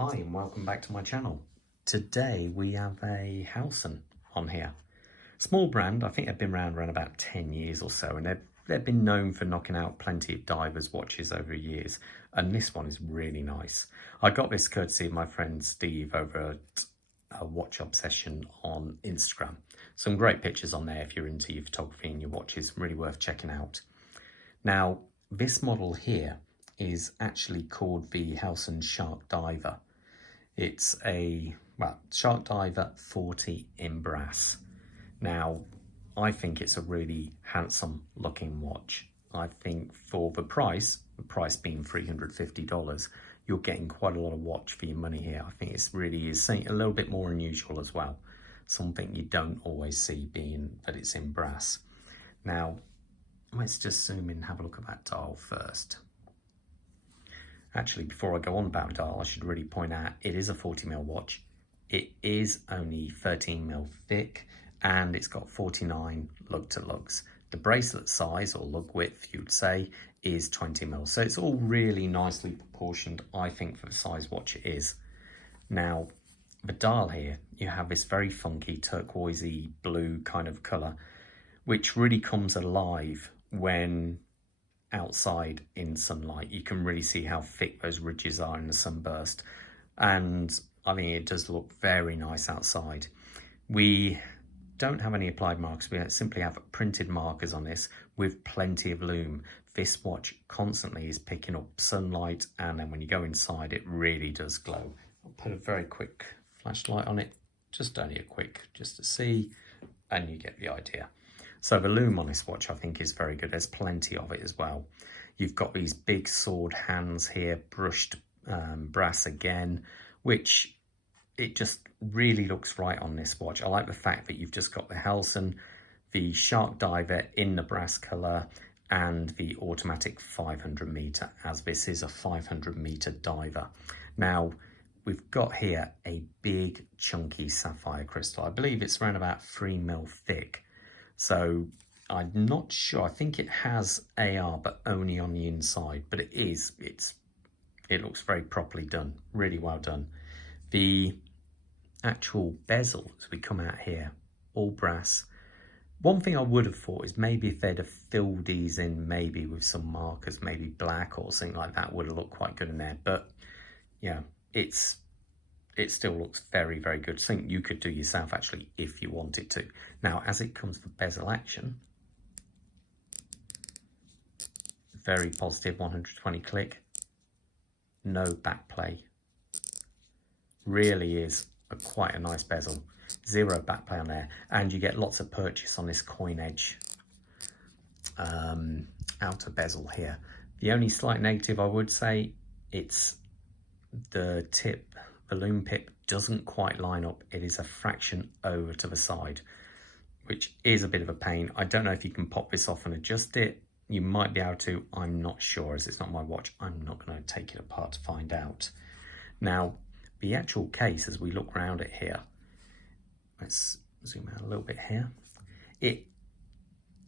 Hi and welcome back to my channel. Today we have a Helson on here. Small brand, I think they've been around about 10 years or so, and they've been known for knocking out plenty of divers watches over the years, and this one is really nice. I got this courtesy of my friend Steve over at a Watch Obsession on Instagram. Some great pictures on there if you're into your photography and your watches, really worth checking out. Now, this model here is actually called the Helson Shark Diver. It's a, Shark Diver 40 in brass. Now, I think it's a really handsome looking watch. I think for the price being $350, you're getting quite a lot of watch for your money here. I think it's really is something a little bit more unusual as well. Something you don't always see being that it's in brass. Now, let's just zoom in and have a look at that dial first. Actually, before I go on about the dial, I should really point out it is a 40mm watch. It is only 13mm thick and it's got 49 lug to lugs. The bracelet size, or lug width you'd say, is 20mm. So it's all really nicely proportioned, I think, for the size watch it is. Now, the dial here, you have this very funky turquoisey blue kind of colour, which really comes alive when outside in sunlight. You can really see how thick those ridges are in the sunburst, and I think it does look very nice outside. We don't have any applied markers, we simply have printed markers on this with plenty of lume. This watch constantly is picking up sunlight, and then when you go inside it really does glow. I'll put a very quick flashlight on it, just only a quick, just to see, and you get the idea. So the lume on this watch I think is very good. There's plenty of it as well. You've got these big sword hands here, brushed brass again, which it just really looks right on this watch. I like the fact that you've just got the Helson, the Shark Diver in the brass colour, and the automatic 500 meter, as this is a 500 meter diver. Now, we've got here a big chunky sapphire crystal. I believe it's around about 3mm thick. So I'm not sure, I think it has AR, but only on the inside, but it looks very properly done, really well done. The actual bezel, as we come out here, all brass. One thing I would have thought is maybe if they'd have filled these in maybe with some markers, maybe black or something like that, would have looked quite good in there. But yeah, it still looks very, very good. Something you could do yourself actually if you wanted to. Now, as it comes to bezel action, very positive 120 click, no back play. Really is quite a nice bezel. Zero back play on there, and you get lots of purchase on this coin edge outer bezel here. The only slight negative I would say, it's the tip. The lume pip doesn't quite line up. It is a fraction over to the side, which is a bit of a pain. I don't know if you can pop this off and adjust it. You might be able to, I'm not sure, as it's not my watch. I'm not going to take it apart to find out. Now, the actual case, as we look around it here, let's zoom out a little bit here.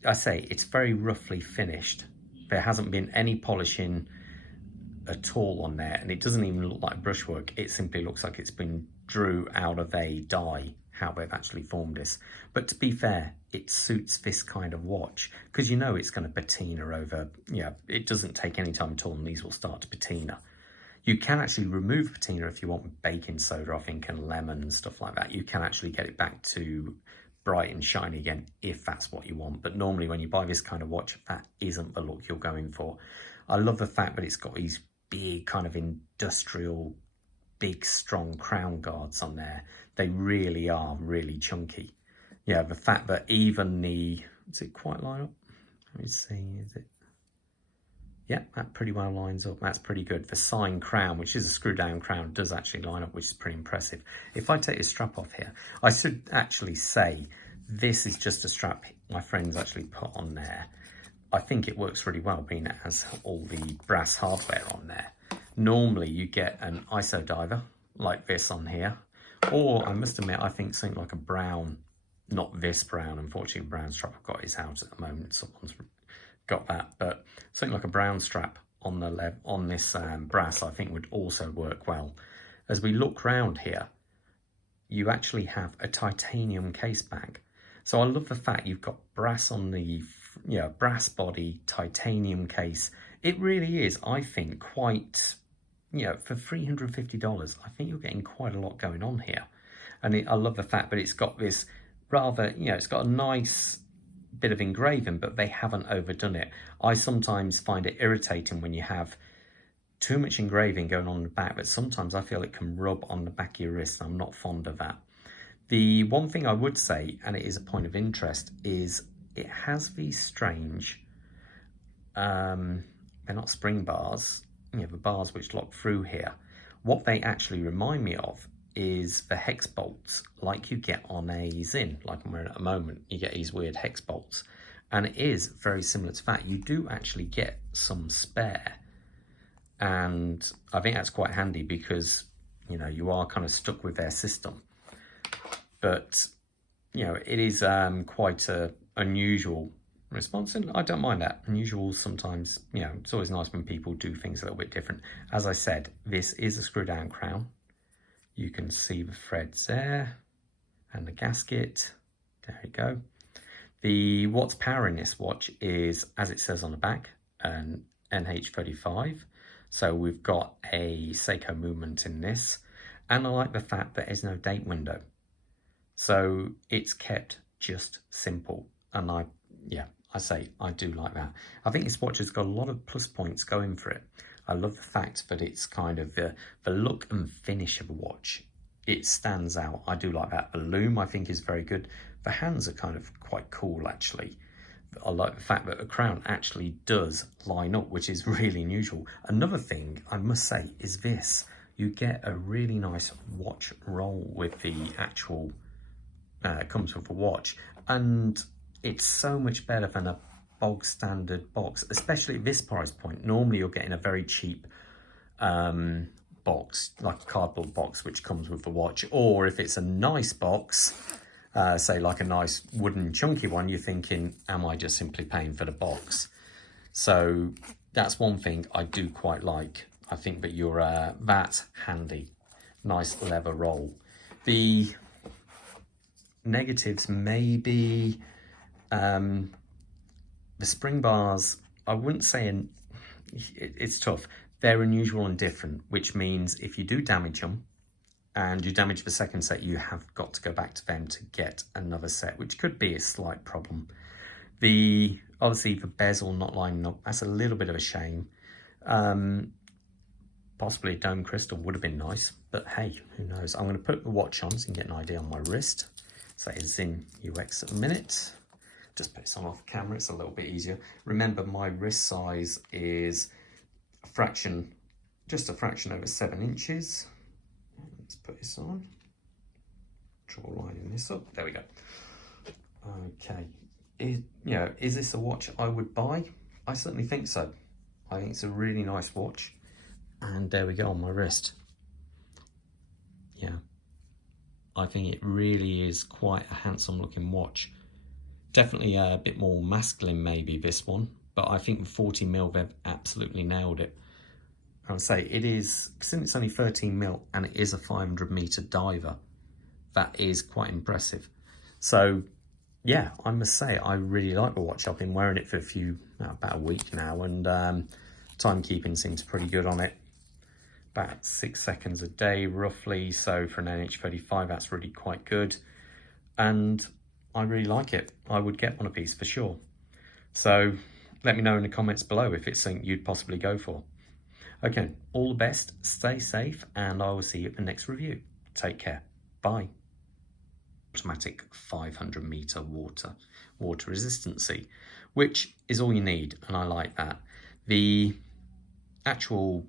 I say it's very roughly finished. There hasn't been any polishing at all on there, and it doesn't even look like brushwork. It simply looks like it's been drew out of a die, how they've actually formed this. But to be fair, it suits this kind of watch, because you know it's going to patina over, it doesn't take any time at all, and these will start to patina. You can actually remove patina if you want with baking soda, I think, and lemon and stuff like that. You can actually get it back to bright and shiny again if that's what you want. But normally when you buy this kind of watch, that isn't the look you're going for. I love the fact that it's got these big kind of industrial, big strong crown guards on there. They really are really chunky. Yeah, the fact that even does it quite line up? Let me see, is it? Yeah, that pretty well lines up. That's pretty good. The sign crown, which is a screw down crown, does actually line up, which is pretty impressive. If I take the strap off here, I should actually say this is just a strap my friends actually put on there. I think it works really well, being it has all the brass hardware on there. Normally you get an ISO diver like this on here, or I must admit, I think something like a brown, not this brown, unfortunately, brown strap I've got is out at the moment. Someone's got that, but something like a brown strap on the on this brass I think would also work well. as we look round here, you actually have a titanium Caseback. So I love the fact you've got brass on the, brass body, titanium case. It really is, I think, quite, for $350, I think you're getting quite a lot going on here. And I love the fact that it's got this rather, it's got a nice bit of engraving, but they haven't overdone it. I sometimes find it irritating when you have too much engraving going on the back, but sometimes I feel it can rub on the back of your wrist. I'm not fond of that. The one thing I would say, and it is a point of interest, is it has these strange, they're not spring bars, the bars which lock through here. What they actually remind me of is the hex bolts, like you get on a Zin, like I'm wearing at the moment. You get these weird hex bolts, and it is very similar to that. You do actually get some spare, and I think that's quite handy because you are kind of stuck with their system. But it is quite a unusual response, and I don't mind that. Unusual sometimes, it's always nice when people do things a little bit different. As I said, this is a screw down crown. You can see the threads there and the gasket. There you go. What's powering this watch is, as it says on the back, an NH35. So we've got a Seiko movement in this, and I like the fact that there's no date window. So it's kept just simple, and I do like that. I think this watch has got a lot of plus points going for it. I love the fact that it's kind of the look and finish of a watch. It stands out. I do like that. The loom, I think, is very good. The hands are kind of quite cool, actually. I like the fact that the crown actually does line up, which is really unusual. Another thing I must say is this. You get a really nice watch roll with the actual, comes with a watch. And it's so much better than a bog standard box, especially at this price point. Normally you're getting a very cheap box, like a cardboard box, which comes with the watch, or if it's a nice box, say like a nice wooden chunky one, you're thinking, am I just simply paying for the box? So that's one thing I do quite like. I think that you're that handy. Nice leather roll. The negatives maybe the spring bars, I wouldn't say, it's tough. They're unusual and different, which means if you do damage them and you damage the second set, you have got to go back to them to get another set, which could be a slight problem. Obviously the bezel not lining up, that's a little bit of a shame. Possibly a dome crystal would have been nice, but hey, who knows? I'm going to put the watch on so you can get an idea on my wrist. So that is in UX at the minute. Just put this on off camera, it's a little bit easier. Remember, my wrist size is just a fraction over 7 inches. Let's put this on. Draw a line in this up. There we go. Okay. Is this a watch I would buy? I certainly think so. I think it's a really nice watch. And there we go on my wrist. Yeah. I think it really is quite a handsome looking watch. Definitely a bit more masculine maybe, this one, but I think the 40mm they've absolutely nailed it. I would say it is, since it's only 13mm and it is a 500-meter diver, that is quite impressive. So yeah, I must say I really like the watch. I've been wearing it for about a week now, and timekeeping seems pretty good on it. About 6 seconds a day roughly, so for an NH35 that's really quite good, and I really like it. I would get one of these for sure. So let me know in the comments below if it's something you'd possibly go for. Okay, all the best, stay safe, and I will see you at the next review. Take care, bye. Automatic 500-meter water resistancy, which is all you need, and I like that. The actual